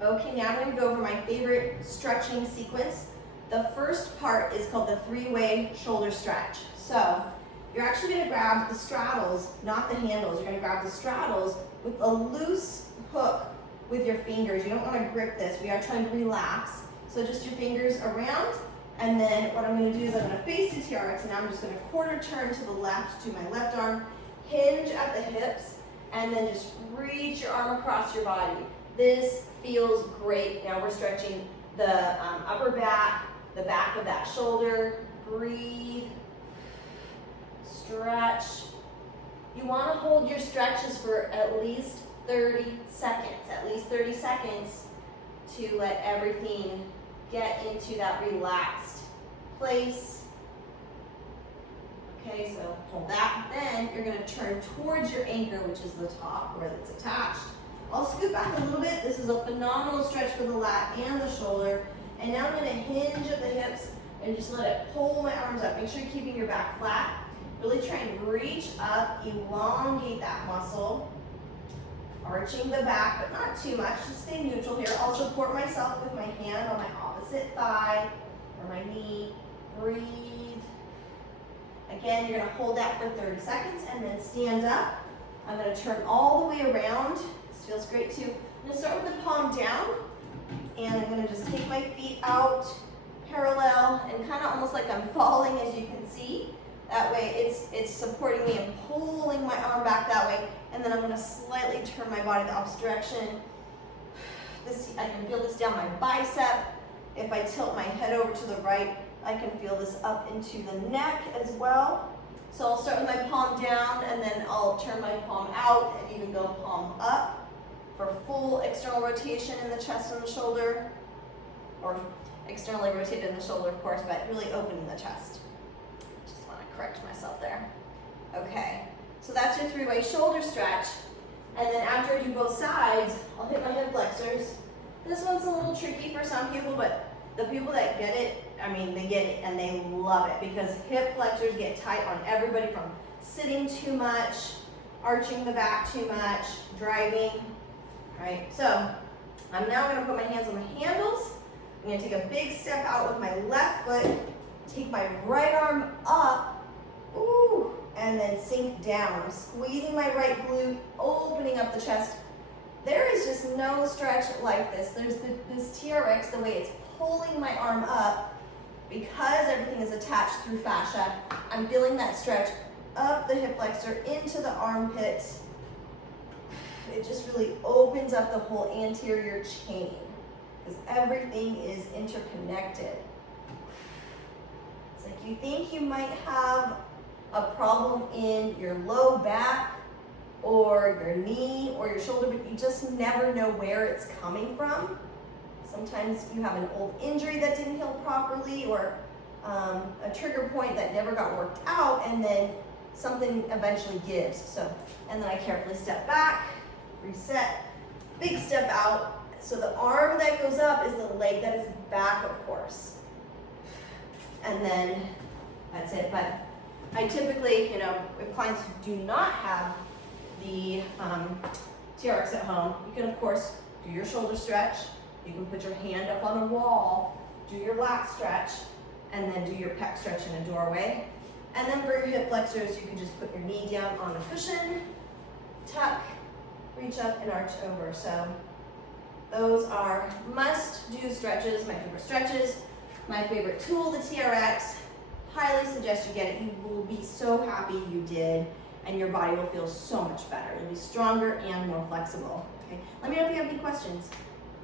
Okay, now I'm going to go over my favorite stretching sequence. The first part is called the three-way shoulder stretch. So you're actually going to grab the straddles, not the handles. You're going to grab the straddles with a loose hook with your fingers. You don't want to grip this. We are trying to relax. So just your fingers around, and then what I'm going to do is I'm going to face the TRX, and now I'm just going to quarter turn to the left, to my left arm, hinge at the hips, and then just reach your arm across your body. This feels great. Now we're stretching the upper back, the back of that shoulder. Breathe, stretch. You want to hold your stretches for at least 30 seconds to let everything get into that relaxed place. Okay, so hold that. Then you're going to turn towards your anchor, which is the top where it's attached. I'll scoot back a little bit. This is a phenomenal stretch for the lat and the shoulder. And now I'm going to hinge at the hips and just let it pull my arms up. Make sure you're keeping your back flat. Really try and reach up, elongate that muscle. Arching the back, but not too much. Just stay neutral here. I'll support myself with my hand on my opposite thigh or my knee. Breathe. Again, you're going to hold that for 30 seconds and then stand up. I'm going to turn all the way around. This feels great too. I'm going to start with the palm down, and I'm going to just take my feet out parallel and kind of almost like I'm falling, as you can see. That way it's supporting me and pulling my arm back that way. And then I'm going to slightly turn my body the opposite direction. I can feel this down my bicep. If I tilt my head over to the right, I can feel this up into the neck as well. So I'll start with my palm down, and then I'll turn my palm out and even go palm up for full external rotation in the chest and the shoulder, or externally rotated in the shoulder, of course, but really opening the chest. Just want to correct myself there. Okay. So that's your three-way shoulder stretch. And then after I do both sides, I'll hit my hip flexors. This one's a little tricky for some people, but the people that get it, I mean, they get it and they love it, because hip flexors get tight on everybody from sitting too much, arching the back too much, driving. All right, so I'm now going to put my hands on the handles. I'm going to take a big step out with my left foot, take my right arm up, ooh, and then sink down. I'm squeezing my right glute, opening up the chest. There is just no stretch like this. There's this TRX, the way it's pulling my arm up, because everything is attached through fascia. I'm feeling that stretch up the hip flexor into the armpit. It just really opens up the whole anterior chain, because everything is interconnected. It's like you think you might have a problem in your low back or your knee or your shoulder, but you just never know where it's coming from. Sometimes you have an old injury that didn't heal properly, or a trigger point that never got worked out, and then something eventually gives. So, and then I carefully step back, reset, big step out. So the arm that goes up is the leg that is back, of course. And then that's it. But I typically, if clients do not have the TRX at home, you can, of course, do your shoulder stretch. You can put your hand up on a wall, do your lat stretch, and then do your pec stretch in a doorway. And then for your hip flexors, you can just put your knee down on the cushion, tuck, reach up, and arch over. So those are must-do stretches, my favorite stretches, my favorite tool, the TRX. Highly suggest you get it. You will be so happy you did, and your body will feel so much better. It'll be stronger and more flexible. Okay? Let me know if you have any questions.